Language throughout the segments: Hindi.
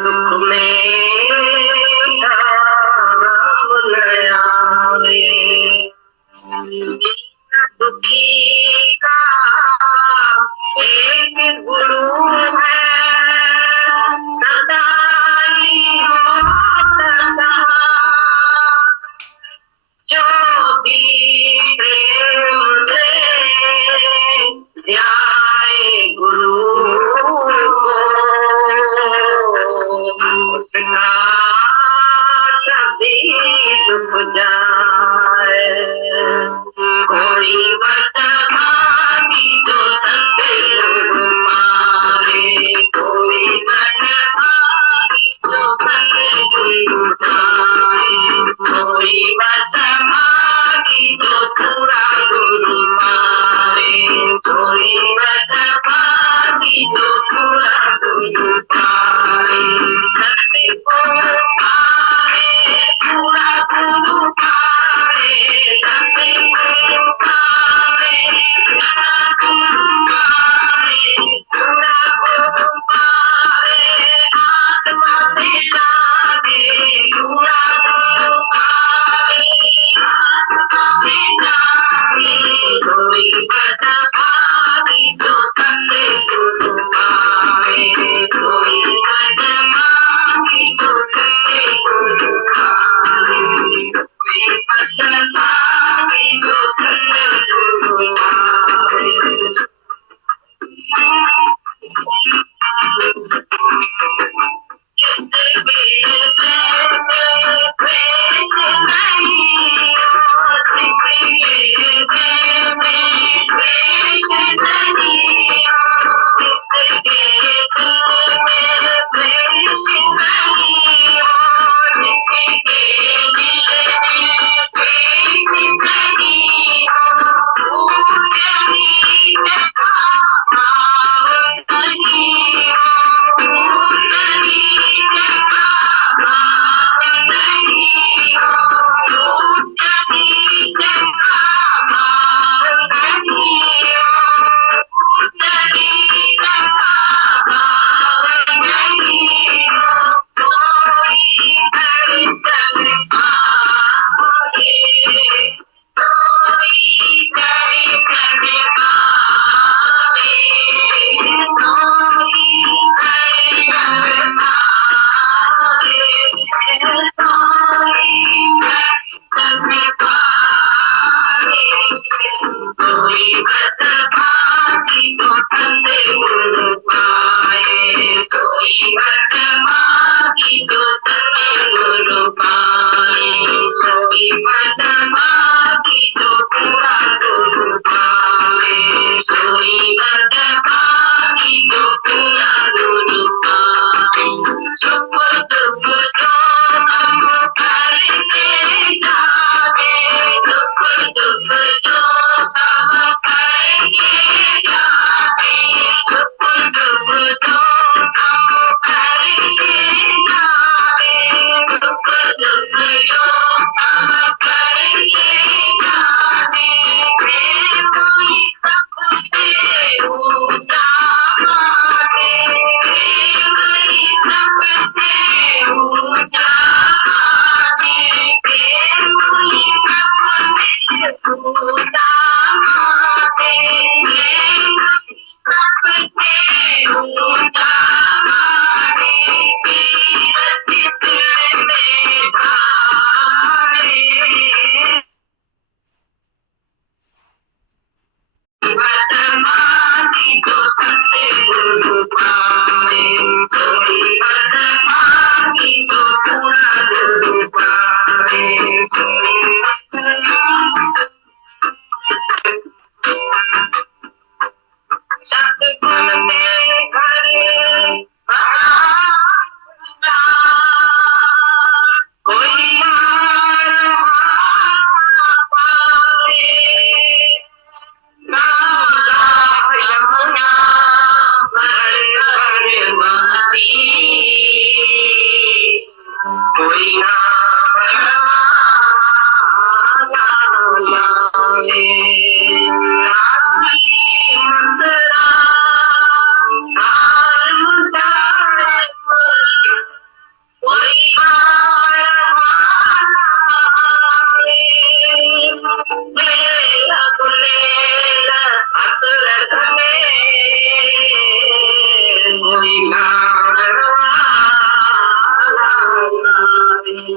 दुख में काम न आवे। दुखी का एक गुरु है, सदा ही होता जो भी प्रेम से ध्याए गुरु को, उसका सभी दुख जाए। कोई बटभागी जो सतगुरु पावे, कोई बटभागी जो सतगुरु पावे, कोई बटभागी जो पूरा गुरु पावे, कोई बटभागी जो पूरा गुरु पावे। सत्य को पावे पूरा गुरु पावे, सत्य को पावे पूरा गुरु पावे, पूरा गुरु पावे आत्मा में जागे, पूरा गुरु पावे आत्मा में जागे। कोई बटभागी जो सत्य गुरु पावे, कोई बटभागी जो सत्य गुरु पावे, कोई बटभागी जो सत्य गुरु पावे।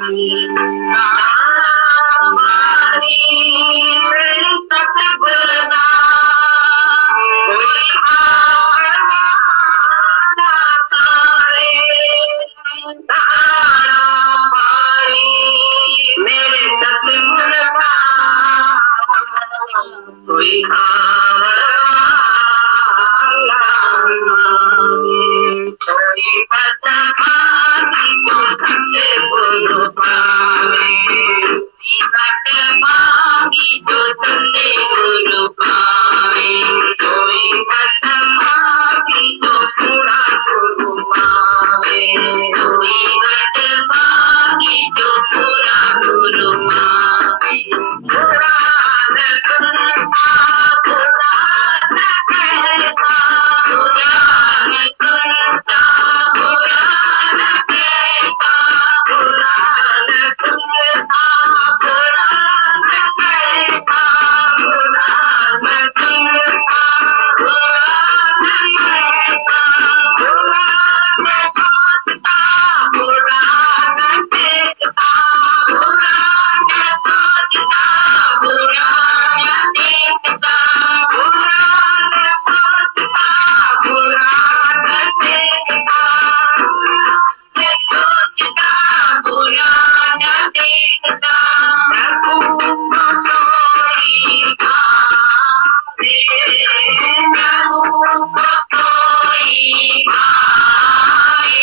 हमारी सतगुरदा कोई हारा तारे तारा हमारी मेरे सतगुरदा कोई कोई बत भागी जो सत्य गुरु पावे बत भागी जो सत्य गुरु पावे कोई बत भागी जो पूरा गुरु पावे कोई बत भागी जो पूरा गुरु पावे पुराण सुनता पुराण कहता पुराण सुनता पुराण कहता पुराण सुनता पुराण कहता पुराण सुनता पुराण कहता पुराण सोचता पुराण देखता पुराण सोचता पुराण देखता पुराण सोचता पुराण देखता सोचता पुराण देखता प्रभु को कोई भावे प्रभु को कोई भावे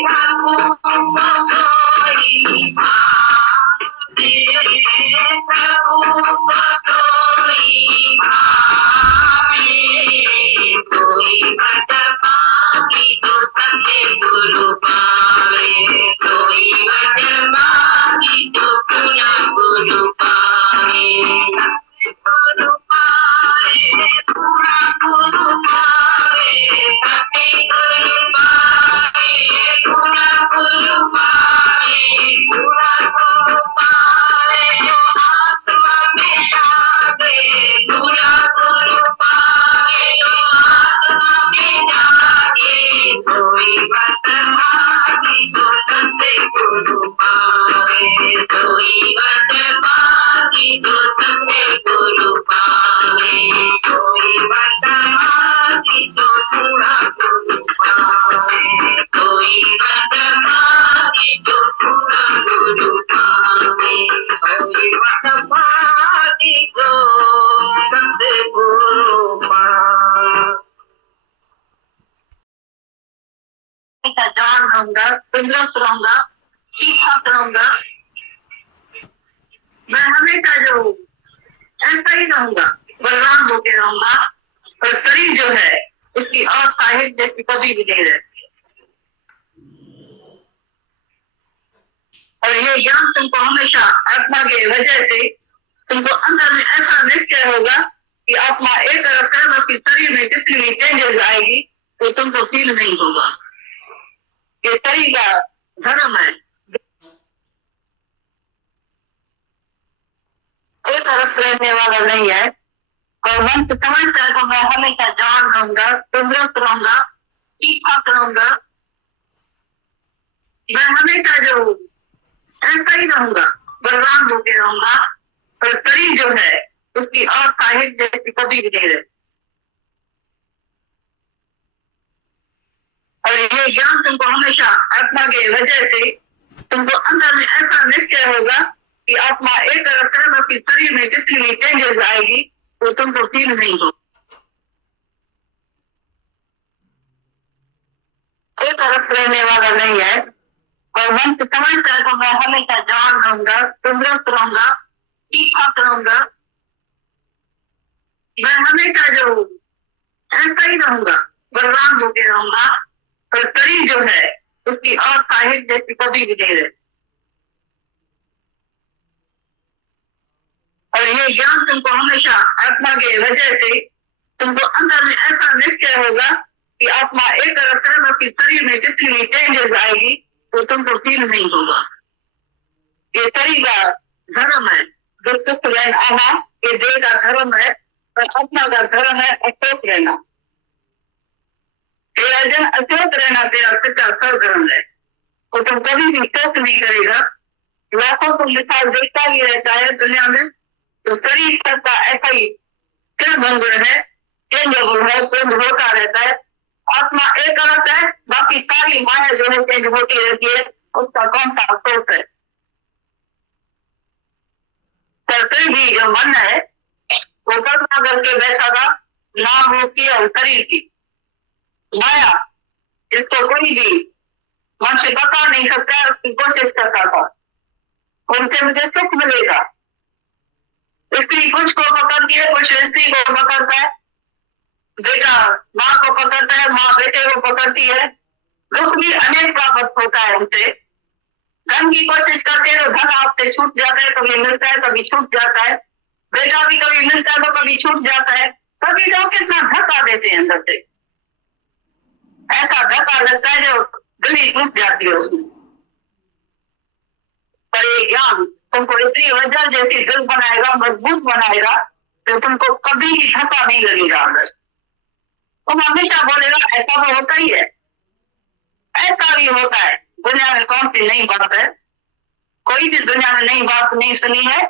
प्रभु को कोई भावे प्रभु को कोई भावे कोई बत भागी तो सत्य गुरु पावे कोई बत भागी तो पूरा गुरु पावे गुरु पावे पूरा गुरु पावे सत्य गुरु पावे पूरा गुरु पावे पूरा गुरु पावे आत्मा में जागे पूरा गुरु पावे आत्मा में जागे कोई बत भागी तो सत्य गुरु पावे कोई बत भागी तो सत्य गुरु पावे कोई बत भागी तो पूरा गुरु पावे कोई बत भागी तो पूरा गुरु पावे कोई बत भागी तो सत्य गुरु पावे का जान रहूंगा तंदुरुस्त रहूंगा ठीक ठाक रहूंगा मैं हमेशा जो ऐसा ही रहूंगा बलवान होके रहूंगा और शरीर जो है उसकी और साहित्य जैसी कभी भी नहीं रहती और ये ज्ञान तुमको हमेशा आत्मा के वजह से तुमको अंदर में ऐसा निश्चय होगा कि आत्मा एक तरफ है बाकी शरीर में जितनी भी चेंजेस आएगी तो तुमको फील नहीं होगा ये शरीर का धर्म है एक तरफ रहने वाला नहीं है और मन से समझता है तो मैं हमेशा जान रहूंगा तंदुरुस्त रहूंगा ठीक ठाक रहूंगा मैं हमेशा जो ऐसा ही रहूंगा बलवान होके रहूंगा और शरीर जो है उसकी और साहित्य जैसी कभी भी नहीं रहती और ये ज्ञान तुमको हमेशा आत्मा के वजह से तुमको अंदर में ऐसा निश्चय होगा कि आत्मा एक तरफ है बाकी शरीर में जितनी भी चेंजेस आएगी तो तुमको फील नहीं होगा एक तरफ रहने वाला नहीं है और मन से समझता है तो मैं हमेशा जान रहूंगा तंदुरुस्त रहूंगा ठीक ठाक रहूंगा मैं हमेशा जो ऐसा ही रहूंगा बलवान होके रहूंगा और शरीर जो है उसकी और साहित्य जैसी कभी भी नहीं रहती और ये ज्ञान तुमको हमेशा आत्मा के वजह से तुमको अंदर में ऐसा निश्चय होगा कि आत्मा एक तरफ है बाकी शरीर में जितनी भी चेंजेस आएगी तो तुमको फील नहीं होगा ये शरीर का धर्म है जो सुख रहना आना ये देह का धर्म है और आत्मा का धर्म है अशोक रहना तेरा जन अशोक रहना तेरा सच्चा सर्वधर्म है तो तुम कभी भी शोक नहीं करेगा। लाखों को मिसाल देखता ही रहता है दुनिया में, तो शरीर सबका ऐसा ही भंगुर है, चेंजेबल है, चेंज होता रहता है। आत्मा एक अर्थ है, बाकी सारी माया जो है चेंज होती रहती है, उसका कौन सा अफसोस है। फिर भी जो मन है वो कल्पना करके बैठा था नाम रूप की और शरीर की माया, इसको कोई भी मन से पकड़ नहीं सकता, उसकी कोशिश करता था उनसे मुझे सुख मिलेगा। स्त्री कुछ को पकड़ती है, कुछ स्त्री को पकड़ता है, बेटा माँ को पकड़ता है, माँ बेटे को पकड़ती है। दुख भी अनेक प्राप्त होता है उनसे। धन की कोशिश करते हैं तो धन आपसे छूट जाता है, कभी मिलता है कभी छूट जाता है। बेटा भी कभी मिलता है तो कभी छूट जाता है। कभी तो कितना धक्का देते हैं अंदर से, ऐसा धक्का लगता है जो दिल ही टूट जाती है उसमें। पर ये ज्ञान तुमको इतनी वजह जैसी दिल बनाएगा, मजबूत बनाएगा, तो तुमको कभी भी धक्का नहीं लगेगा अंदर। तुम हमेशा बोलेगा ऐसा तो होता ही है, ऐसा भी होता है। दुनिया में कौन सी नई बात है, कोई भी दुनिया में नई बात नहीं सुनी है,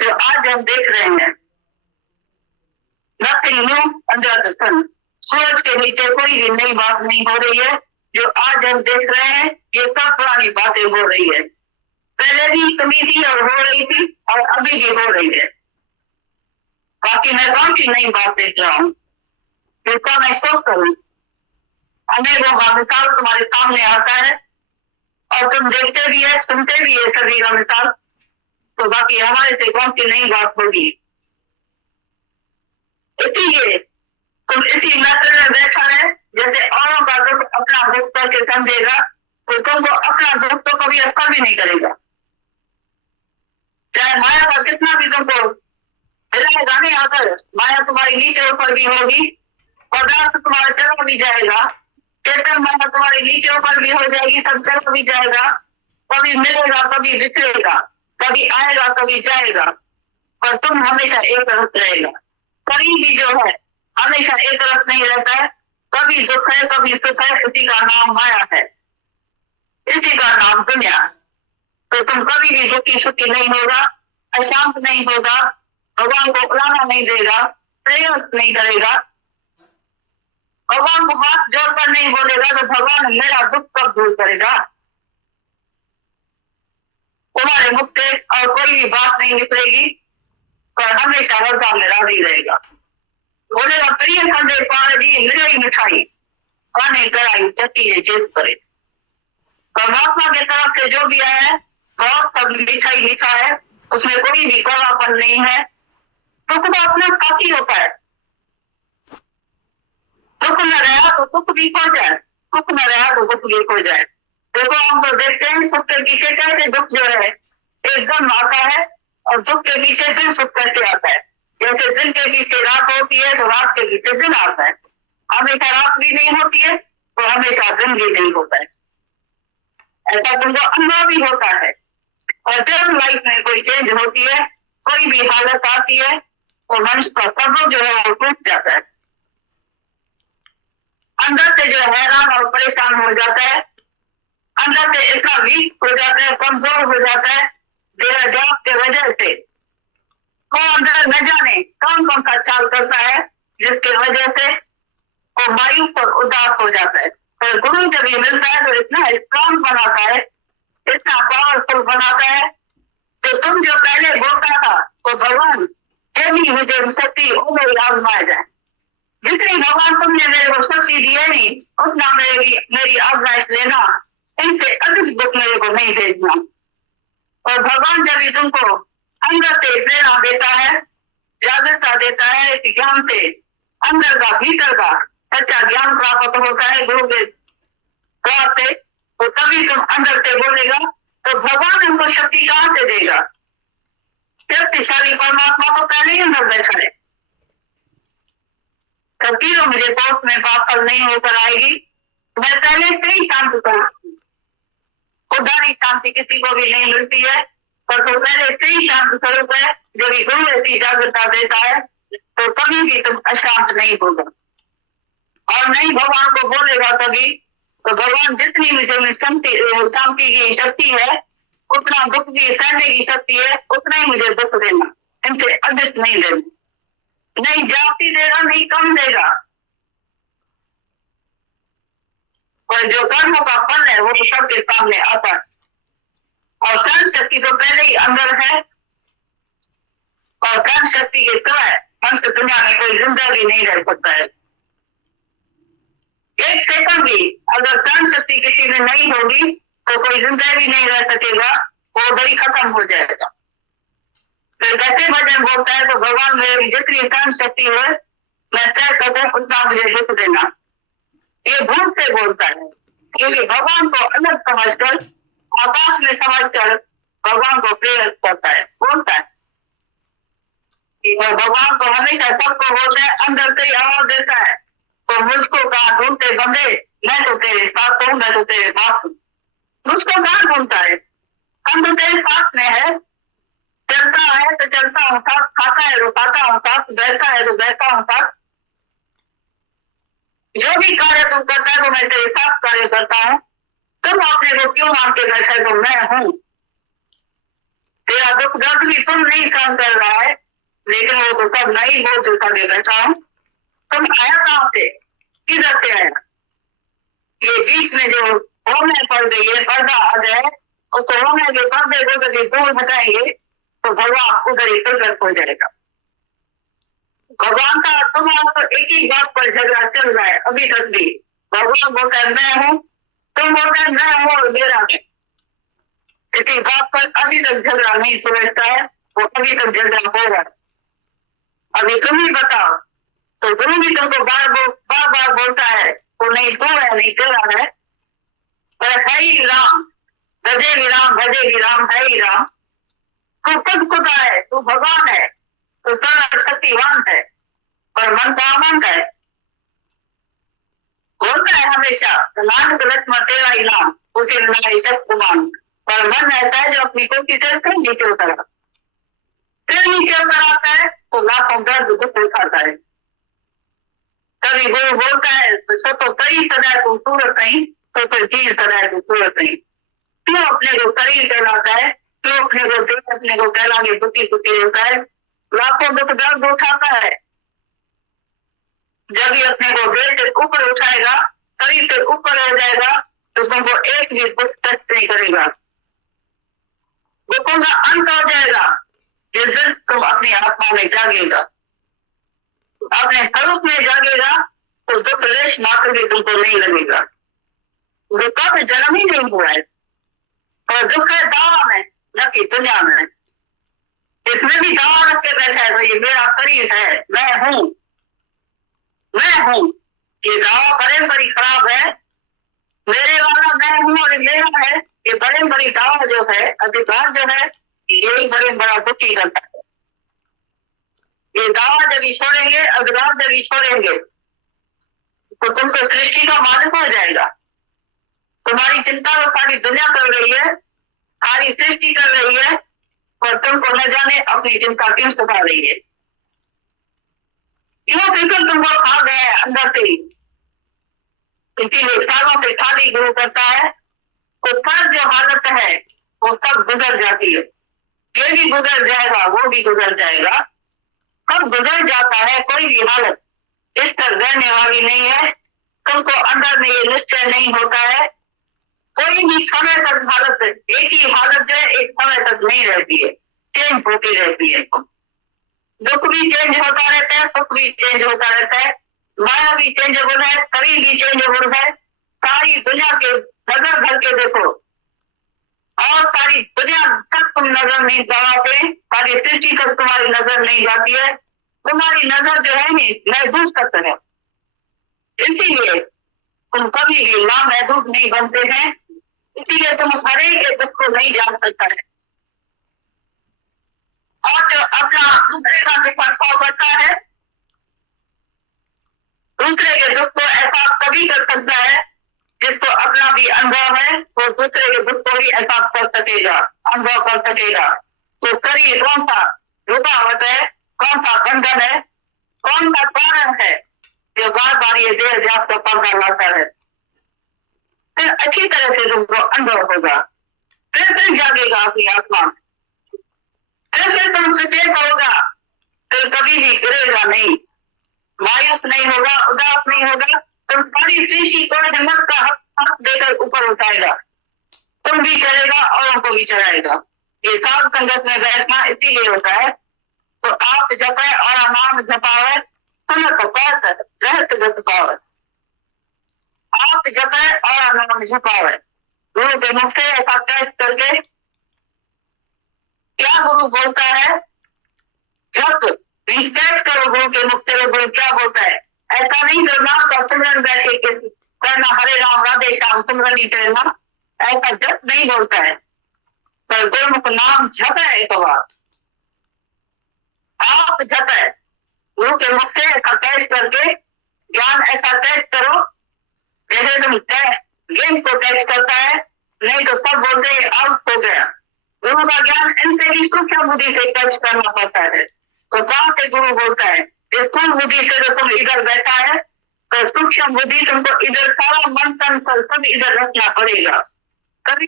तो आज हम देख रहे हैं नथिंग न्यू अंडर द सन। सूरज के नीचे कोई भी नई बात नहीं हो रही है। जो आज हम देख रहे हैं ये सब पुरानी बातें हो रही है, पहले भी कमी थी और हो रही थी और अभी भी हो रही है। बाकी मैं कौन सी नई बात देख रहा हूँ, जिसका मैं सोच करूँ। अनेकों का मिसाल तुम्हारे सामने आता है और तुम देखते भी है, सुनते भी है सभी का मिसाल। तो बाकी हमारे से कौन सी नई बात होगी। इसीलिए तुम इसी मैटर में बैठा है, जैसे औरों का दुख अपना दुख करके समझेगा, तो तुमको अपना दुख तो कभी अच्छा भी नहीं करेगा। चाहे माया का कितना भी तुमको हिलाएगा नहीं आकर, माया तुम्हारी नीचे ऊपर भी होगी, पदार्थ तुम्हारा चला भी जाएगा, चेतन माया तुम्हारी नीचे ऊपर भी हो जाएगी, सब चला भी जाएगा। कभी मिलेगा कभी बिखरेगा, कभी आएगा कभी जाएगा, पर तुम हमेशा एक रस रहेगा। शरीर भी जो है हमेशा एक रस नहीं रहता है, कभी दुख है कभी सुख है। इसी का नाम माया है, इसी का नाम दुनिया। तो तुम कभी भी दुखी सुखी नहीं होगा, अशांत नहीं होगा, भगवान को बुलाना नहीं देगा, प्रयास नहीं करेगा। भगवान को हाथ जोड़कर नहीं बोलेगा तो भगवान मेरा दुख कब दूर करेगा। तुम्हारे मुख से और कोई भी बात नहीं निकलेगी, पर हमेशा हृदय में राजी रहेगा। बोलेगा प्रिय संदेश पाल जी मेरी मिठाई खाने कराई चटी चेत करे। परमात्मा की तरफ से जो भी आया है बहुत सब मिठाई लिखा है, उसमें कोई भी कड़वापन नहीं है। दुख तो अपना साथी होता है, दुख न रहा तो दुख भी खो जाए, दुख न रहा तो दुख भी खो जाए। देखो हम तो देखते हैं सुख के पीछे कैसे दुख जो है एकदम आता है, और दुख के पीछे दिन सुख कैसे आता है। जैसे दिन के पीछे रात होती है तो रात के पीछे दिन आता है। हमेशा रात भी नहीं होती है तो हमेशा दिन भी नहीं होता है। ऐसा तुमको अनुभव भी होता है। और जब लाइफ में कोई चेंज होती है, कोई भी हालत आती है, तो मनुष्य का सब जो है वो टूट जाता है, अंदर से जो हैरान और परेशान हो जाता है, अंदर से इतना वीक हो जाता है, कमजोर हो जाता है बेहजाब के वजह से। वो अंदर न जाने कौन कौन सा चाल करता है, जिसके वजह से वो मायूस पर उदास हो जाता है। तो गुरु जब ये मिलता है तो इतना स्ट्रॉन्ग बनाता है, इतना पावरफुल बनाता है। तो तुम जो पहले बोलता था तो भगवान यदि मुझे शक्ति वो मेरी आजमाया जाए, जितनी भगवान तुमने मेरे को शक्ति दी है नहीं, उतना मेरी आजमाइश लेना, इनसे अधिक दुख मेरे को नहीं भेजना। और भगवान जब भी तुमको अंदर से प्रेरणा देता है, जागृतता देता है, ज्ञान से अंदर का भीतर का सच्चा ज्ञान प्राप्त होता है गुरु के द्वार से, तो तभी तुम अंदर से बोलेगा। तो भगवान हमको शक्ति कहाँ से देगा? शक्तिशाली परमात्मा को पहले ही अंदर बैठा है। तब मुझे पोस्ट में पाप फल नहीं होकर आएगी, मैं पहले से ही शांत करूँ। उदारी शांति किसी को भी नहीं मिलती है, पर तो पहले से ही शांत स्वरूप है। जब भी गुरु ऐसी जागृतता देता है तो कभी भी तुम अशांत नहीं होगा, और नहीं भगवान को बोलेगा कभी तो भगवान जितनी मुझे शांति की शक्ति है, उतना दुख की सहने की शक्ति है, उतना ही मुझे दुख देना, इनसे अधिक नहीं देना, नहीं जाति देगा, नहीं कम देगा। और जो कर्मों का फल है वो तो सबके सामने आता है, और कर्म शक्ति तो पहले ही अंदर है, और कर्म शक्ति के सिवाय मनुष्य दुनिया में कोई जिंदगी नहीं रह सकता है। एक सेकंड भी अगर कर्म शक्ति किसी में नहीं होगी तो कोई जिंदगी नहीं रह सकेगा, वो बड़ी खत्म हो जाएगा। फिर कैसे भजन बोलता है, तो भगवान मेरी जितनी कर्म शक्ति है मैं तय सकूं उतना मुझे दुख देना, ये भूल से बोलता है, क्योंकि भगवान को अलग समझकर, आकाश में समझकर भगवान को प्रेरित करता है, बोलता है। भगवान को हमेशा सबको बोलता है, अंदर से आवाज देता है, तो मुझको कहा ढूंढते बंदे, मैं तो तेरे साथ हूँ, मैं तो तेरे पास हूँ। मुझको कहा ढूंढता है, हम तो तेरे साथ में है, चलता है तो चलता हूँ साथ, खाता है तो खाता हूँ साथ, बैठता है तो बैठता हूँ साथ, जो भी कार्य तुम करता है तो मैं तेरे साथ कार्य करता हूँ। तुम अपने को क्यों मान के बैठे, तो मैं हूँ। तेरा दुख दर्द भी तुम नहीं काम कर रहा है, लेकिन वो तो सब नहीं बोल चुका के बैठा हूँ। तुम आया कहाँ से, किधर से आया? ये बीच में जो होने पड़ गई है, पर्दा आ जाए, उसको होने के पर्दे को कभी दूर हटाएंगे तो भगवान उधर ही प्रकट हो जाएगा। भगवान का तुम्हारा तो एक ही बात पर झगड़ा चल रहा है अभी तक भी। भगवान बोलता है मैं हूँ, तुम बोलते हैं मैं हूँ और मेरा है। इसी बात पर अभी तक झगड़ा नहीं सुलझता है, वो अभी तक झगड़ा हो रहा है। अभी तुम ही बताओ, तो गुरु भी तुमको बार बार बोलता है, तो नहीं तू है नहीं तेरा है, पर है ही राम, भजेगी राम भजेगी राम, है ही राम। तू खुद है, तू भगवान है, तो सारा शक्तिवान है, पर मन का अमन है। बोलता है हमेशा नानक लक्ष्मण तेरा ही नाम, उसे नारी शक्तिमान, पर मन ऐसा है जो अपनी कोशिश कर नीचे उतर आता, फिर नीचे उतर आता है तो लाखों दर्द दुख उठाता है। कभी गुरु बोलता है तो कई सदा तुम सूरत नहीं, तो फिर चीज सदा तुम सूरत नहीं। क्यों अपने को शरीर कहलाता है, क्यों अपने को देख अपने को कहला के दुखी दुखी होता है, लाखों दुख दर्द उठाता है। जब ही अपने को देह से ऊपर उठाएगा, शरीर से ऊपर हो जाएगा, तो तुमको एक भी दुख कष्ट नहीं करेगा। दुखों का अंत हो जाएगा जिस दिन तुम अपनी आत्मा में जागेगा, अपने स्वरूप में जागेगा, तो दुख लेश मात्र भी तुमको नहीं लगेगा। दुख का जन्म ही नहीं हुआ है, और दुख है दावा में, न कि दुनिया में। इसमें भी दावा रख के बैठा है, तो ये मेरा शरीर है, मैं हूँ, मैं हूँ। ये दावा बड़े बड़ी खराब है, मेरे वाला मैं हूँ और मेरा है, ये बड़े बड़ी दावा जो है, अधिकार जो है, यही बड़े बड़ा दुखी करता है। ये दावा जब भी छोड़ेंगे, अधिकार जब भी छोड़ेंगे, तो तुमको सृष्टि का मालिक हो जाएगा। तुम्हारी चिंता तो सारी दुनिया कर रही है, सारी सृष्टि कर रही है, और तुमको न जाने अपनी चिंता क्यों सता रही है। क्यों फिक्र तुमको खा गए है अंदर से ही, इसीलिए सालों से खाली गुरु करता है, तो सब जो हालत है वो सब गुजर जाती है। ये भी गुजर जाएगा, वो भी गुजर जाएगा, कब गुजर जाता है। कोई भी हालत इस तरह रहने वाली नहीं है, तुमको अंदर में ये निश्चय नहीं होता है। कोई भी समय तक हालत, एक ही हालत जो है एक समय तक नहीं रहती है, चेंज होती रहती है। दुख भी चेंज होता रहता है, सुख भी चेंज होता रहता है, माया भी चेंजेबल है, शरीर भी चेंजेबल है। सारी दुनिया के नजर भर के देखो, और सारी दुनिया तक तुम नजर नहीं दबाते, सारी सृष्टि तक तुम्हारी नजर नहीं जाती है। तुम्हारी नजर जो है नहीं महसूस करते हैं, इसीलिए तुम कभी भी ना महसूस नहीं बनते हैं, इसीलिए तुम हरे के दुख को नहीं जान सकता है। और जो अपना दूसरे का निफाव करता है, दूसरे के दुख को एहसास कभी कर सकता है जिसको अपना भी अनुभव है, वो दूसरे के दुख को भी एहसास कर सकेगा, अनुभव कर सकेगा। तो शरीर कौन सा रुकावट है, कौन सा बंधन है, कौन सा कारण है जो बार बार ये देह ध्यास को पर्दा लाता है। फिर अच्छी तरह से तुमको अनुभव होगा, फिर जागेगा आपकी आत्मा, फिर तुम सचेत होगा, फिर कभी भी गिरेगा नहीं, मायूस नहीं होगा, उदास नहीं होगा। तुम सारी सृष्टि को हिम्मत का हक देकर ऊपर उठाएगा, तुम भी चढ़ेगा और उनको भी चढ़ाएगा। ये साध संगत में बैठना इसीलिए होता है। तो आप जपे और नाम जपावे, सुनत पात रहत गत पावे। आप जपे और नाम जपावे, गुरु के मुख से ऐसा टेस्ट करके क्या गुरु बोलता है, जब रिस्पेक्ट करो गुरु के मुख से, गुरु क्या बोलता है। ऐसा नहीं करना का सिमरन बैठे करना, हरे राम राधे श्याम सिमरन ही करना, ऐसा जप नहीं बोलता है। पर गुरुमुख नाम जप है एक बार, आप जप है गुरु के मुख से ऐसा टेस्ट करके ज्ञान ऐसा टेस्ट करो, जैसे तुम गेम को टेस्ट करता है, नहीं तो सब बोलते आउट हो गया। गुरु का ज्ञान इनसे भी सूक्ष्म बुद्धि से टेस्ट करना पड़ता है। तो कहाँ से गुरु बोलता है, स्थूल बुद्धि से तो तुम इधर बैठा है, तो सूक्ष्म बुद्धि तुमको इधर सारा मन तन सब इधर रखना पड़ेगा। कभी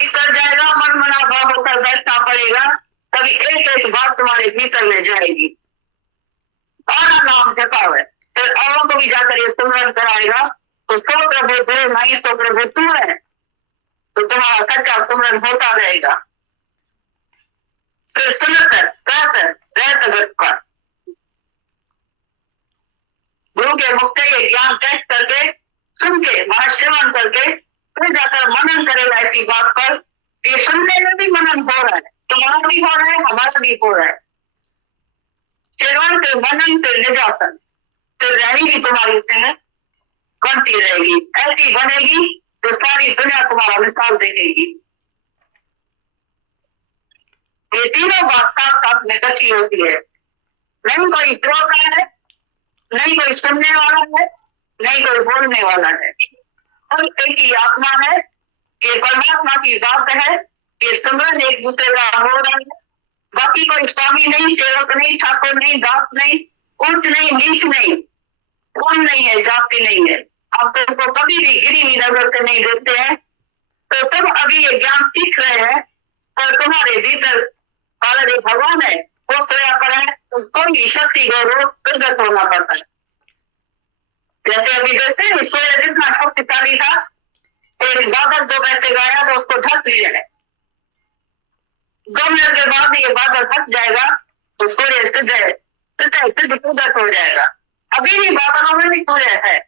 कर जाएगा, मन मना भाव होकर बैठना पड़ेगा, कभी एक एक बात तुम्हारे भीतर ले जाएगी। और नाम जपावे, फिर औरों को भी जाकर ये सुमरन कराएगा। तो सो प्रभु तू नहीं, तो प्रभु तू है, तो तुम्हारा सच्चा सुमरन होता रहेगा। फिर सुनत रहत गत पात, गुरु के मुख से ये ज्ञान टेस्ट करके, सुन के महाश्रवण करके, फिर जाकर मनन करेगा ऐसी बात पर। ये सुनने में भी मनन हो रहा है, तुम्हारा भी हो रहा है, हमारा भी हो रहा है। श्रवण से मनन से निजातन, फिर रहेगी तुम्हारी सेहत, बनती रहेगी, ऐसी बनेगी तो सारी दुनिया तुम्हारा मिसाल देखेगी। ये तीनों बात साथ साथ में इकट्ठी होती है। नहीं कोई श्रोता है, नहीं कोई सुनने वाला है, नहीं कोई बोलने वाला है, और एक ही आत्मा है। ये परमात्मा की बात है, ये सुमरन एक दूसरे का हो रहा है। बाकी कोई स्वामी नहीं, सेवक नहीं, ठाकुर नहीं, दास नहीं, उच्च नहीं, नीच नहीं, कौन नहीं है, जाति नहीं है। आप तुमको कभी भी गिरी हुई नजर से नहीं देखते हैं। तो तुम अभी ये ज्ञान सीख रहे हैं, और तुम्हारे भीतर वाला जो भगवान है वो प्रया करें, तो कोई शक्ति को रोज प्रगट होना पड़ता है। जैसे अभी देखते हैं सूर्य जितना शक्तिशाली था, एक बादल जो बैठे गया तो उसको ढक लिया है। 2 मिनट के बाद ये बादल ढक जाएगा तो सूर्य सिद्ध प्रगट हो जाएगा। अभी भी बादलों में भी सूर्य है,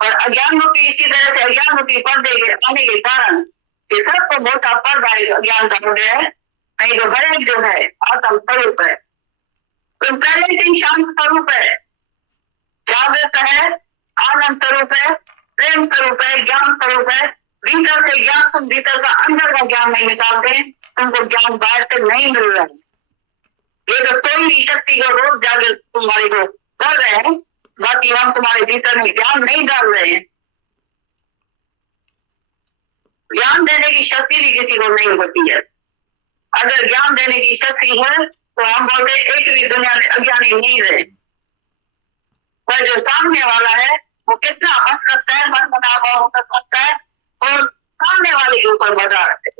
और अज्ञान रूपी इसी तरह से अज्ञान रूपी पर्दे के आने के कारण ये सब तो मोटा पर्दा अज्ञान का हो गया है। नहीं तो हर एक जो है आत्म स्वरूप है, तो पहले दिन शांत स्वरूप है, जागृत है, आनंद स्वरूप है, प्रेम स्वरूप है, ज्ञान स्वरूप है। भीतर से ज्ञान, तुम भीतर का अंदर का ज्ञान नहीं निकालते, तुमको ज्ञान बाहर से नहीं मिल रहा है। ये तो कोई शक्ति को रोज जागृत तुम्हारी को कर रहे हैं, बाकी हम तुम्हारे भीतर में ज्ञान नहीं डाल रहे हैं। ज्ञान देने की शक्ति भी किसी को नहीं होती है। अगर ज्ञान देने की शक्ति है तो हम बोलते एक भी दुनिया में अज्ञानी नहीं रहे। पर जो सामने वाला है वो कितना हंस सकता है, मन बनावा हो सकता है, और सामने वाले के ऊपर मजा आते।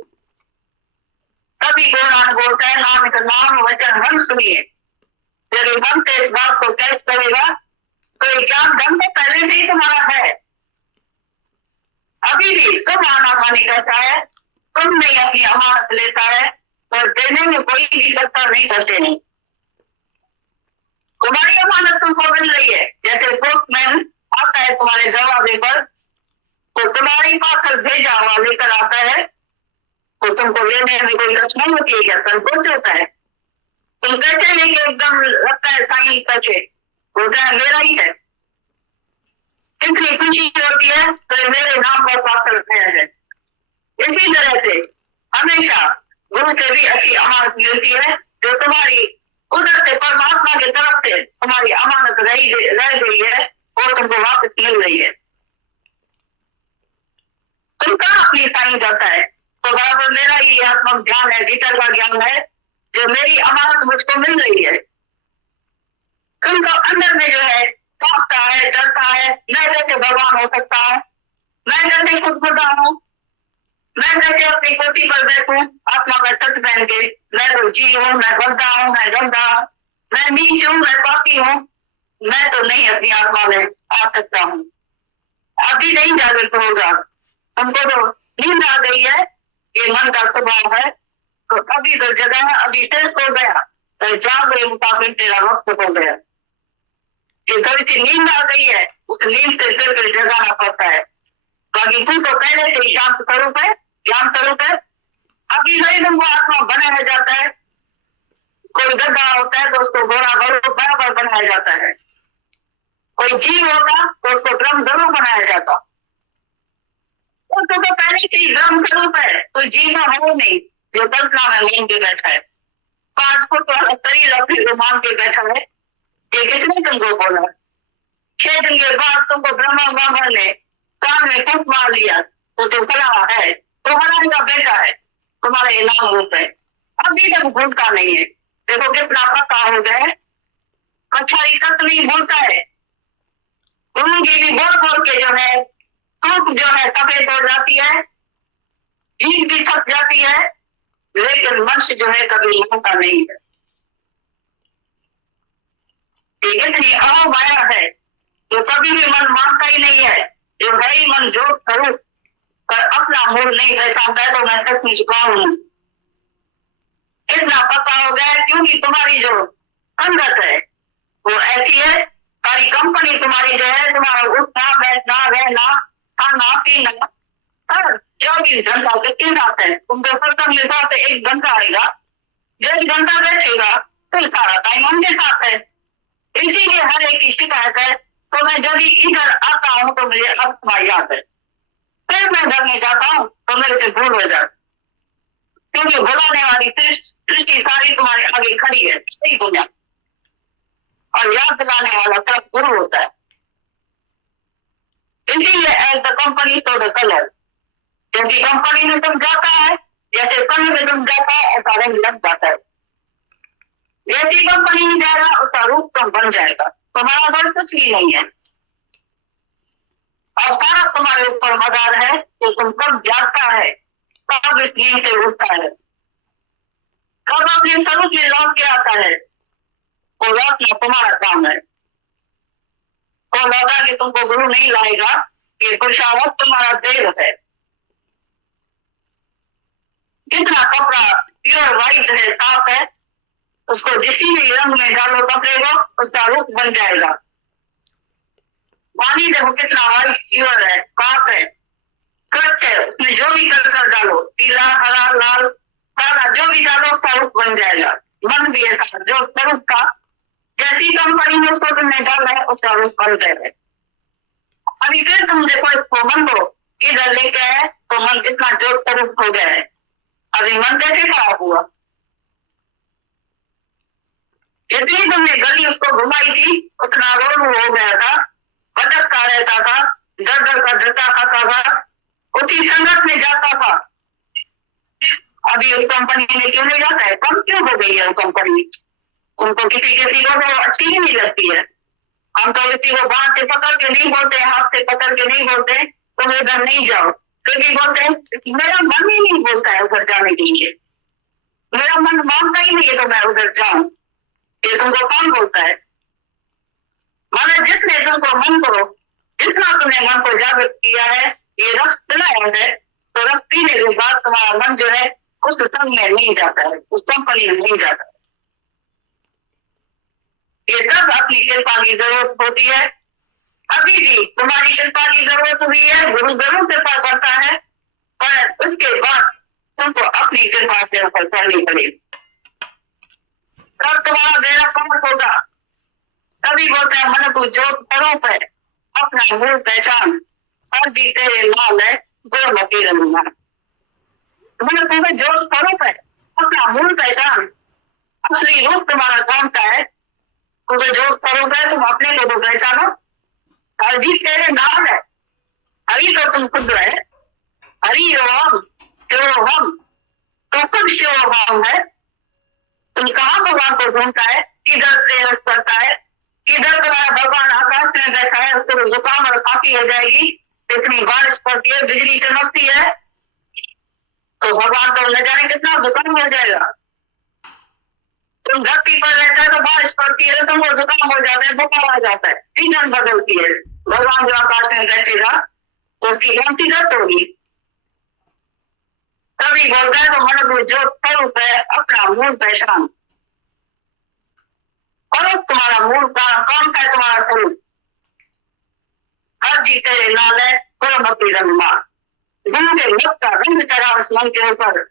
तभी गौरान बोलता है नाम का नाम वचन मन सुनिए। यदि मन से इस बात को टेस्ट करेगा तो ज्ञान धन तो पहले से ही तुम्हारा है। अभी भी तुम आनाकानी करता है, तुम नहीं अपनी अमानत लेता है, और देने में कोई भी करता नहीं करते नहीं। तुम्हारी अमानत तुमको मिल रही है। जैसे पोस्टमैन आता है तुम्हारे दरवाजे पर, तो तुम्हारी पास भेजा हुआ लेकर आता है, तो तुमको लेने में कोई लक्ष्य नहीं होती है, क्या संकोच होता है। तुम कहते नहीं कि एकदम लगता है साईं सचे, बोलता है मेरा ही है। इतनी खुशी होती है तो मेरे नाम पर पात्र है। इसी तरह से हमेशा गुरु से भी अच्छी अमानत मिलती है, जो तुम्हारी उधर से परमात्मा की तरफ से तुम्हारी अमानत रह गई है, और तुमको वापस मिल रही है। तुम कहाँ अपनी साईं करता है, तो बराबर मेरा ही आत्मक ज्ञान है, भीतर का ज्ञान है, जो मेरी अमानत मुझको मिल रही है। तुमको अंदर में जो है कांपता है, डरता है, मैं कैसे भगवान हो सकता है, मैं कैसे खुद खुदा हूँ, मैं कैसे अपनी कोठी पर बैठूं आत्मा का छत पहन के। मैं तो जी हूँ, मैं गंदा हूँ, मैं गंदा, मैं नीच हूँ, मैं पापी हूँ। मैं तो नहीं अपनी आत्मा में आ सकता हूँ। अभी नहीं जागृत होगा, तुमको तो नींद आ गई है, ये मन का स्वभाव है। तो अभी तो जगह, अभी टेस्ट हो गया, तो जाग रहे मुताबिक तेरा वक्त हो गया। कि थोड़ी सी नींद आ गई है, उस नींद से फिर जगाना पड़ता है। बाकी तू तो पहले से ही शांत स्वरूप है, ज्ञान स्वरूप है। अभी नहीं तुमको आत्मा बनाया जाता है। कोई गड्ढा होता है तो उसको घोड़ा बराबर बनाया जाता है। कोई जीव होता तो उसको ड्रम जरूर बनाया जाता। तो पहले से ही ड्रम स्वरूप है, तो जीव है नहीं जो कल्पना में मान के बैठा है। 5 फुट वाला शरीर अपने को मान के बैठा है। ये किसने तुमको बोला? 6 दिन के बाद तुमको ब्रह्मा बाबा ने कान में फूट मार लिया तो तुम फला है, तुम्हारा का बेटा है, तुम्हारा इनाम रूप है। अभी तक भूलता नहीं है। देखो कितना पक्का हो गया। कछाई तक नहीं भूलता है। उनकी भी बोल बोल के जो है सूख जो है सफेद हो जाती है, जीभ भी थक जाती है, लेकिन मनुष्य जो है कभी भूलता नहीं है। इतनी अहो माया है जो कभी भी मन मानता ही नहीं है। जो है ही मन जो करूं पर अपना मूल नहीं पहचानता है तो मैं सच में चुका हूं। इतना पता हो गया क्योंकि तुम्हारी जो संगत है वो ऐसी है। सारी कंपनी तुम्हारी जो है, तुम्हारा उठना बैठना रहना खाना पीना हर 24 घंटा से 3 रात है। तुमको सत्संग के साथ 1 घंटा आएगा, 1 घंटा बैठेगा तो सारा टाइम उनके साथ है। इसीलिए हर एक की शिकायत है। तो मैं जब भी इधर आता हूँ तो मुझे आत्मा याद है, फिर मैं घर में जाता हूँ तो मेरे से भूल हो जाती। क्योंकि भुलाने वाली सृष्टि सारी तुम्हारे आगे खड़ी है, सही दुनिया, और याद दिलाने वाला सब गुरु होता है। इसीलिए एज द कंपनी तो द कलर, क्योंकि कंपनी में तुम जाता है जैसे कल में तुम जाता है ऐसा रंग लग जाता है। जैसी कंपनी में जाएगा उसका रूप तुम बन जाएगा। तुम्हारा घर कुछ भी नहीं है और सारा तुम्हारे ऊपर मदार है कि तुम कब जागता है, कब इस नींद से उठता है, कब अपने स्वरूप में लौट के आता है। वो लौटना तुम्हारा काम है। वो लौटा कि तुमको गुरु नहीं लाएगा, ये पुरुषावत तुम्हारा देव है। कितना कपड़ा प्योर व्हाइट है, साफ है, उसको जिसी भी रंग में डालो कपड़े को उसका रूप बन जाएगा। पानी देखो कितना व्हाइट प्योर है, साफ है, स्वच्छ है। उसमें जो भी कलर डालो, पीला हरा लाल काला जो भी डालो उसका रूप बन जाएगा। मन भी ऐसा जो स्वरूप का जैसी कंपनी में उसको तुमने डाला है उसका रूप बन जाएगा। अभी फिर तुम देखो इसको मन को किधर लेके आए तो मन कितना जो स्वरूप हो गया है। अभी मन कैसे खराब हुआ? जितनी तुमने गली उसको घुमाई थी उतना रोड हो गया था, भटकता रहता था, डर डर का धक्का खाता था, उसी संगत में जाता था। अभी उस कंपनी में क्यों नहीं जाता है? कम क्यों हो गई है वो कंपनी? उनको किसी किसी को तो अच्छी ही नहीं लगती है। हम तो किसी को बांध से पकड़ के नहीं बोलते, हाथ से पकड़ के नहीं बोलते तुम इधर नहीं जाओ, फिर भी बोलते हैं मेरा मन ही नहीं बोलता है उधर जाने के लिए, मेरा मन मानता ही नहीं है तो मैं उधर जाऊं। ये तुमको कौन बोलता है? माना जितने तुमको मन को, जितना तुमने मन को जागृत किया है, ये रस पिलाया है, तो रस पीने के बाद तुम्हारा मन जो है उस संग में नहीं जाता है, उस कंपनी में नहीं जाता है। ये सब अपनी कृपा की जरूरत होती है। अभी भी तुम्हारी कृपा की जरूरत हुई है, गुरु जरूर कृपा करता है, पर उसके बाद तुमको अपनी कृपा से ऊपर चढ़नी पड़ेगी। तब तुम्हारा बेड़ा पार होगा। तभी बोलता है मन को जो स्वरूप है अपना मूल पहचान, और भी तेरे लाल है दो लकी रंगना। तुम्हारे तुम्हें जो स्वरूप है अपना मूल पहचान, असली रूप तुम्हारा कौन सा है, तुम्हें जो स्वरूप है तुम अपने को पहचानो। हरि तेरे नाम है, हरि तो तुम खुद है, हरि ओम शिवोहम, तो खुद शिवोहम है। तुम कहाँ भगवान को ढूंढता है, किधर प्रयास करता है, किधर तुम्हारा भगवान आकाश में बैठा है, उसको जुकाम और खांसी हो जाएगी इतनी बारिश पड़ती है, बिजली चमकती है, तो भगवान तो न जाने कितना दुकान हो जाएगा। तुम धरती पर रहता है तो बारिश पड़ती है तो तुमको जुकाम हो जाता है, बुखार आ जाता है, सीजन बदलती है। भगवान जो आकाश में बैठेगा तो उसकी गिनती दस होगी। तभी बोलता है तो मन जो स्वरूप है अपना मूल पहचान। और तुम्हारा मूल कौन सा है? तुम्हारा स्वरूप हर जी तेरे लाल है, पुरमती रंगमार, गुरु के मुख का रंग चढ़ा उस मन के ऊपर।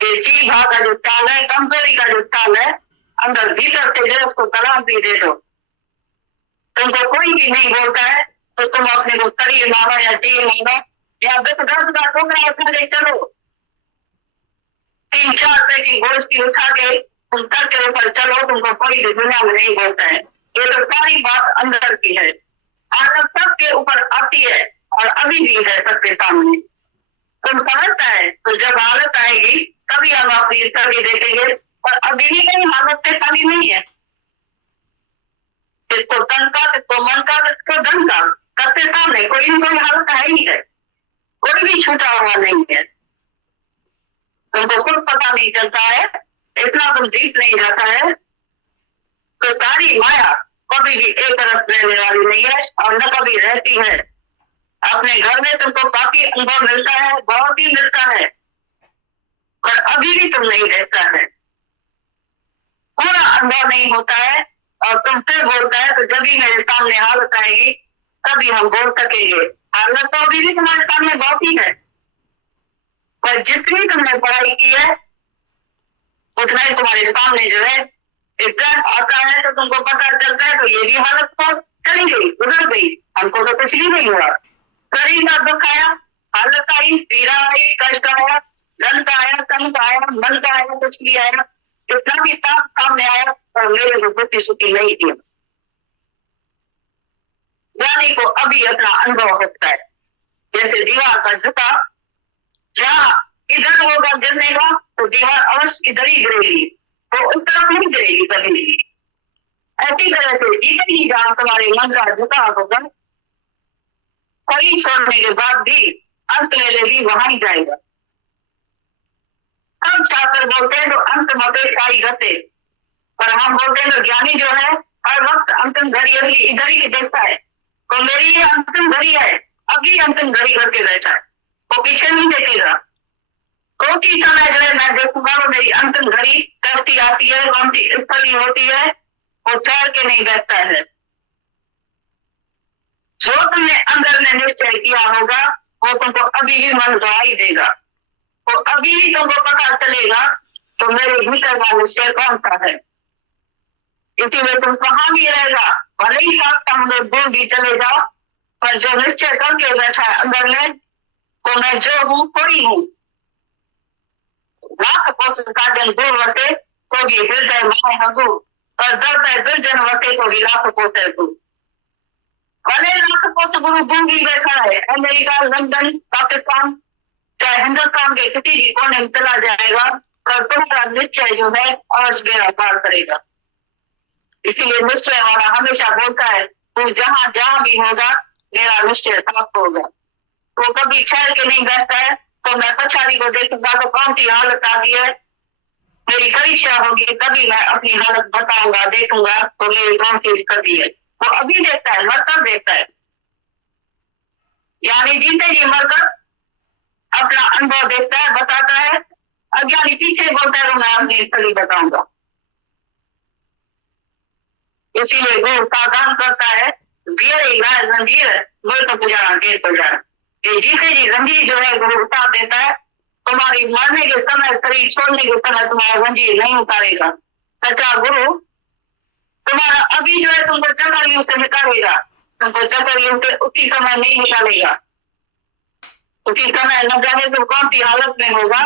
जी भाव का जो ताल है, कमजोरी का जो ताल है, अंदर भीतर से जो उसको सलाम भी दे दो। तुमको कोई भी नहीं बोलता है तो तुम अपने को शरीर मानो या जीव मानो या 10 का टोकरा उठा के चलो, 3-4 रुपए की गोश्ती उठा के तुम सर के ऊपर चलो, तुमको कोई भी दुनिया में नहीं बोलता है। ये तो सारी बात अंदर की है। आदत सबके ऊपर आती है और अभी भी है सबके सामने। तुम समझता है तो जब हालत आएगी तभी हम अपनी छवि देखेंगे, पर अभी भी कहीं हालत से खाली नहीं है। किसको तन का, किसको मन का, किसको धन का, सबके सामने कोई न कोई हालत है ही है, कोई भी छूटा हुआ नहीं है। तुमको कुछ पता नहीं चलता है, इतना तुम जीत नहीं जाता है। तो सारी माया कभी भी एक रस रहने वाली नहीं है और न कभी रहती है। अपने घर में तुमको काफी अनुभव मिलता है, बहुत ही मिलता है, पर अभी भी तुम नहीं रहता है, पूरा अनुभव नहीं होता है। और तुम फिर बोलता है तो जब भी मेरे सामने हालत आएगी तभी हम बोल सकेंगे। हालत तो अभी भी तुम्हारे सामने बहुत ही है, पर जितनी तुमने पढ़ाई की है उतना ही तुम्हारे सामने जो है एग्जाम आता है तो तुमको पता चलता है। तो ये भी हालत तो चली गई, गुजर गई, हमको तो कुछ भी नहीं हुआ। शरीर का दुख आया, हालत आई, पीड़ा आई, कष्ट आया, धन का आया, तन का आया, मन का आया, कुछ भी आया, कितना भी सामने आया और मेरे को दुखी सुखी नहीं दिया। ज्ञानी को अभी अपना अनुभव होता है, जैसे दीवार का झुका, जहाँ इधर होगा गिरने का तो दीवार अवश्य इधर ही गिरेगी, तो उस तरफ नहीं गिरेगी कभी भी। ऐसी तरह से जितनी ही जहाँ तुम्हारे मन का झुका होगा, कोई छोड़ने के बाद भी अंत में भी वहां ही जाएगा। हम शास्त्र बोलते हैं तो अंत मते शाही गते, पर हम बोलते हैं तो ज्ञानी जो है हर वक्त अंतिम घड़ी अभी इधर ही देखता है। तो मेरी ये अंतिम घड़ी है, अभी अंतिम घड़ी करके बैठा है, वो पीछे नहीं देखेगा। कोई की समय जो है मैं देखूंगा वो मेरी अंतिम घड़ी कैसी आती है, कौन सी स्थिति होती है, वो ठहर के नहीं बैठता है। जो तुमने अंदर में निश्चय किया होगा वो तुमको अभी भी मन गवाही देगा, तो अभी भी तुमको पता चलेगा तो मेरे भीतर का निश्चय कौन सा है। इसीलिए तुम कहाँ भी रहेगा, भले ही साथ हम दूर भी चले जाओ, पर जो निश्चय करके बैठा है अंदर में तो मैं जो हूँ कोई हूँ। लाख कोस साजन दूर वसे तो भी हृदय माए हगू, पर दर्द दुर्जन वसे तो भी लाख कोस है तू। भले लाख कोस गुरु दूर भी बैठा है, अमेरिका, लंदन, पाकिस्तान, चाहे हिंदुस्तान के किसी भी कोने में चला जाएगा, पर तुम्हारा निश्चय जो है अवश्य बेड़ा पार करेगा। इसीलिए निश्चय वाला हमेशा बोलता है तू जहां जहां भी होगा मेरा निश्चय प्राप्त होगा। तो कभी ठहर के नहीं बैठता है तो मैं पछाड़ी को देखूंगा तो कौन सी हालत आ गई है, मेरी परीक्षा होगी तभी मैं अपनी हालत बताऊंगा, देखूंगा तो मेरी कौन सी स्थिति है। वो अभी देखता है, मरकर देखता है, यानी जीते जी मरकर अपना अनुभव देखता है, बताता है। अज्ञानी पीछे बोलता है तो मैं अपनी स्थिति बताऊंगा। इसीलिए गुरु सावधान करता है, जंजीर गुरु तो पुजारा ढेर पुजारा। ये जीते जी जंजीर जो है गुरु उतार देता है। तुम्हारी मरने के समय, शरीर छोड़ने के समय तुम्हारा जंजीर नहीं उतारेगा। सच्चा गुरु तुम्हारा अभी जो है तुमको चक्करयुग से निकालेगा, तुमको चक्करयुग से उसी समय नहीं निकालेगा। उसी समय न जाने तुम कौन सी हालत में होगा,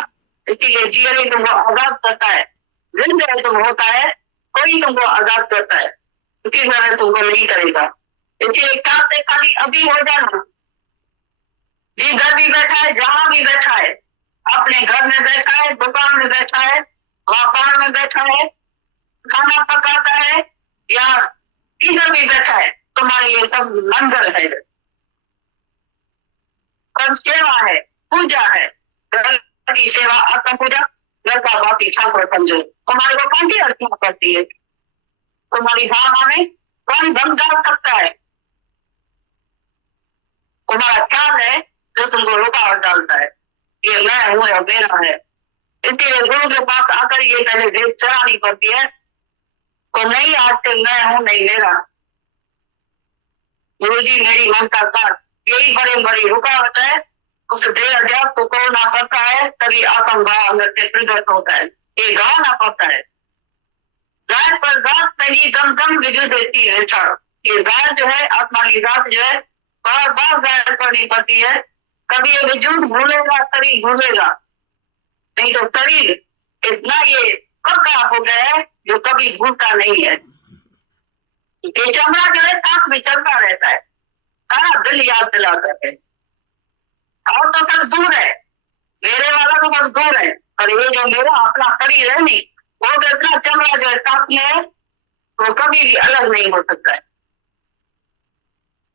इसीलिए जीवन तुमको आजाद करता है। जिंदगी तुम होता है कोई तुमको आजाद करता है, उसी समय तुमको नहीं करेगा। इसलिए काम से खाली अभी हो जाना। जिधर भी बैठा है, जहां भी बैठा है, अपने घर में बैठा है, दुकान में बैठा है, व्यापार में बैठा है, खाना पकाता है या किधर भी बैठा है, तुम्हारे लिए सब मंदिर है। कर्म सेवा है, पूजा है। घर की सेवा आत्म पूजा, घर का बाकी ठाकुर समझो। तुम्हारे को कौन सी अर्चना करती है? तुम्हारी भावना में कौन दम डाल सकता है? तुम्हारा ख्याल है जो तुमको रुकावट डालता है, ये मैं हूं या मेरा है। इसलिए गुरु के पास आकर ये पहले भेद चढ़ानी पड़ती है तो नहीं, आज से मैं हूं नहीं मेरा। गुरु जी मेरी ममता का यही बड़ी बड़ी रुकावट है। उस देह अध्यास को तोड़ना पड़ता है, तभी आत्म भाव अंदर से प्रकट होता है। ये गाना पड़ता है। गाय पर गात नहीं दम दम विजय देती है क्षण। ये गाय जो है, आत्मा की गात जो है, बार बार गाय करनी पड़ती है। कभी ये वजूद भूलेगा, शरीर भूलेगा, नहीं तो शरीर इतना ये पक्का हो गया है जो कभी भूलता नहीं है। ये चमड़ा जो है सांस में चलता रहता है, सारा दिल याद दिलाता है। और तो तक दूर है, मेरे वाला तो बस दूर है, और ये जो मेरा अपना शरीर है नहीं, वो तो इतना चमड़ा जो है सांस में है, वो कभी भी अलग नहीं हो सकता है।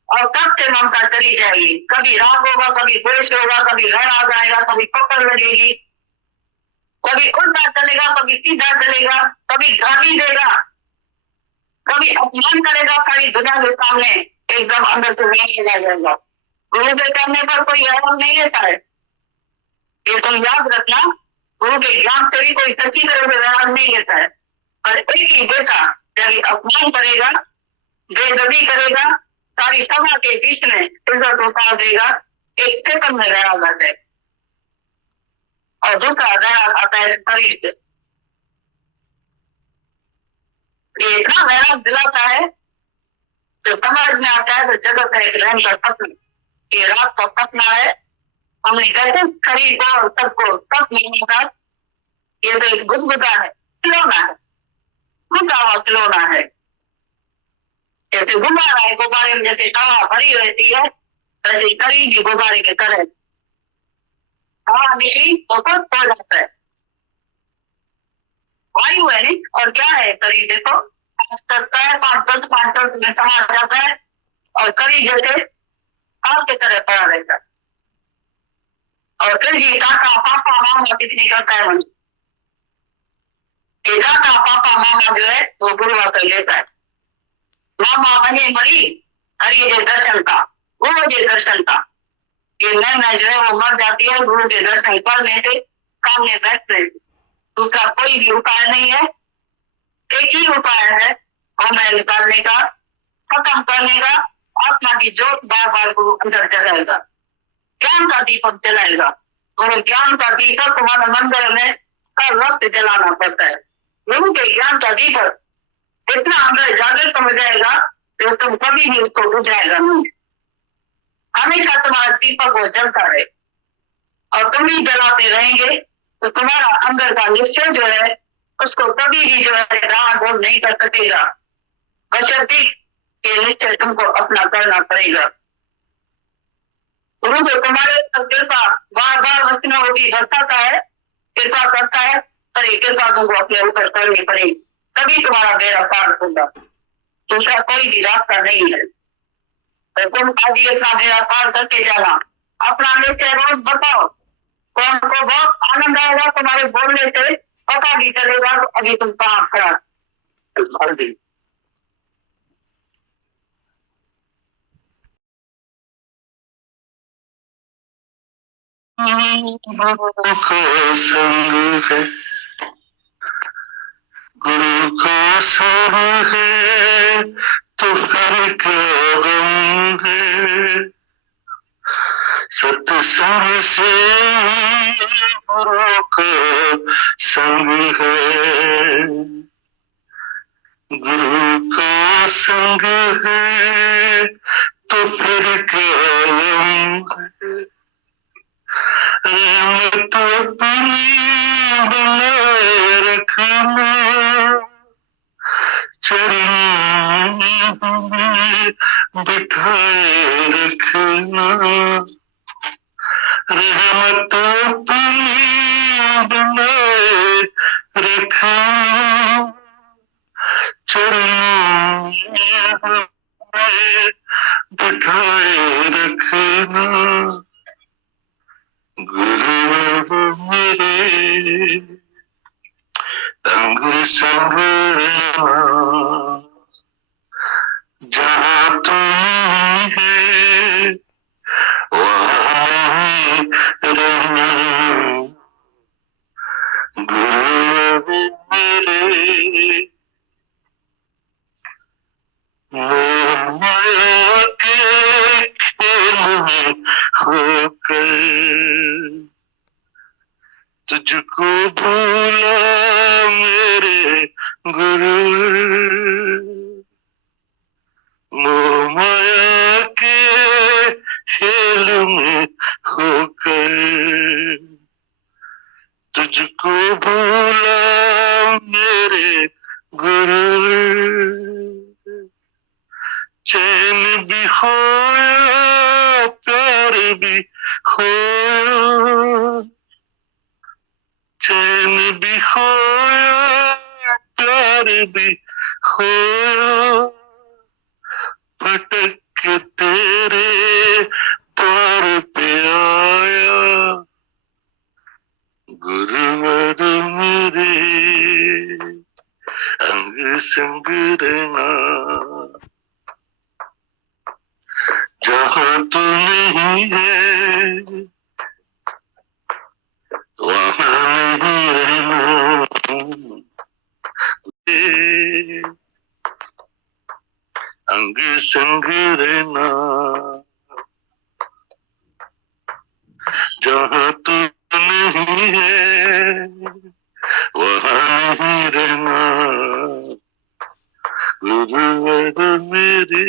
और तब से ममता चली जाएगी। कभी राग होगा, कभी द्वेष होगा, कभी घर आ जाएगा, कभी पकड़ लगेगी, कभी उल्टा चलेगा, कभी सीधा चलेगा, कभी गाली देगा, कभी अपमान करेगा, कभी दुनिया के सामने एकदम अंदर से नहीं आ जाएगा। गुरु के कहने पर कोई एवं नहीं लेता है, ये तुम याद रखना। गुरु के ज्ञान से भी कोई सच्ची तरह से व्यवहार नहीं लेता है। और एक ही बेटा जब अपमान करेगा, बेदबी करेगा, सारी सभा के बीच में इज्जत उतार देगा, एक सेकंड में गया जाता है। और दूसरा गया आता है शरीर से। ये इतना वैराग दिलाता है तो समझ में आता है तो जगत है एक रहन का सपना, ये रात का सपना है। हमने कैसे शरीर को और सबको सब नहीं था, ये तो एक गुदगुदा है, खिलौना है, गुदा हुआ खिलौना है। जैसे गुब्बारा है, गुब्बारे में जैसे हवा भरी रहती है, वैसे शरीर भी गुब्बारे के तरह हवा निकली तो सब हो जाता है। वायु है नहीं, और क्या है शरीर? देखो सकता है 5-10 में समा जाता है, और शरीर जैसे आग की तरह पड़ा रहता है। और फिर ये काका पापा मामा कितनी करता है मन, ये काका पापा मामा जो है वो गुरु आकर लेता है। मामा बने मरी हरि जे दर्शन का, गुरु जे दर्शन का। ये मैं जो है वो मर जाती है गुरु के दर्शन करने से, सामने बैठने से। दूसरा कोई भी उपाय नहीं है, एक ही उपाय है हमें निकालने का, खत्म करने का। आत्मा की ज्योत बार बार गुरु अंदर जलाएगा, ज्ञान का दीपक जलाएगा। और ज्ञान का दीपक तुम्हारे मंदिर में हर वक्त जलाना पड़ता है। गुरु के ज्ञान का दीपक इतना अंदर जागृत हो जाएगा तो तुम कभी भी उसको बुझाएगा नहीं। हमेशा तुम्हारा दीपक वो जलता रहे, और तुम ही जलाते रहेंगे तो तुम्हारा अंदर का निश्चय जो है उसको कभी भी जो है डामाडोल नहीं कर सकेगा। बशर्ते ये निश्चय तुमको अपना करना पड़ेगा। गुरु को तुम्हारे कृपा बार बार वचनों होती बरसाता है, कृपा करता है, पर ये कृपा तुमको अपने ऊपर करनी पड़ेगी, तभी तुम्हारा बेड़ा पार होगा। दूसरा कोई भी रास्ता नहीं है। तो तुम आज ही अपना बेड़ा पार करके जाना, अपना निश्चय रोज बताओ। कौन को बहुत आनंद आएगा तुम्हारे बोलने से, पता भी चलेगा तो अभी तुम कहाँ खड़ा। गुरु का संग है, गुरु का संग है तो फिर क्या गम है। सत्संग से गुरु का संग है, गुरु का संग है तो फिर क्या गम है। रहमत अपनी बनाए रखना, चरण में बिठाए रखना। रहमत अपनी बनाए रखना, चरण में बिठाए रखना। गुरुवर मेरे अंग संग रहना, जहाँ तुम है वहाँ रहना। गुरुवर मेरे मोह माया के खेल में खोकर तुझको भूला मेरे गुरुवर। मोह माया के खेल में खोकर तुझको भूला मेरे गुरुवर। चैन भी खोया प्यार भी खोया, चैन भी खोया प्यार भी खोया, भटक के तेरे द्वार पे आया। गुरुवर मेरे अंग संग रहना, जहाँ तू नहीं है वहाँ नहीं रहना। अंग संग रहना, जहाँ तू नहीं है वहाँ नहीं रहना। गुरुवर मेरे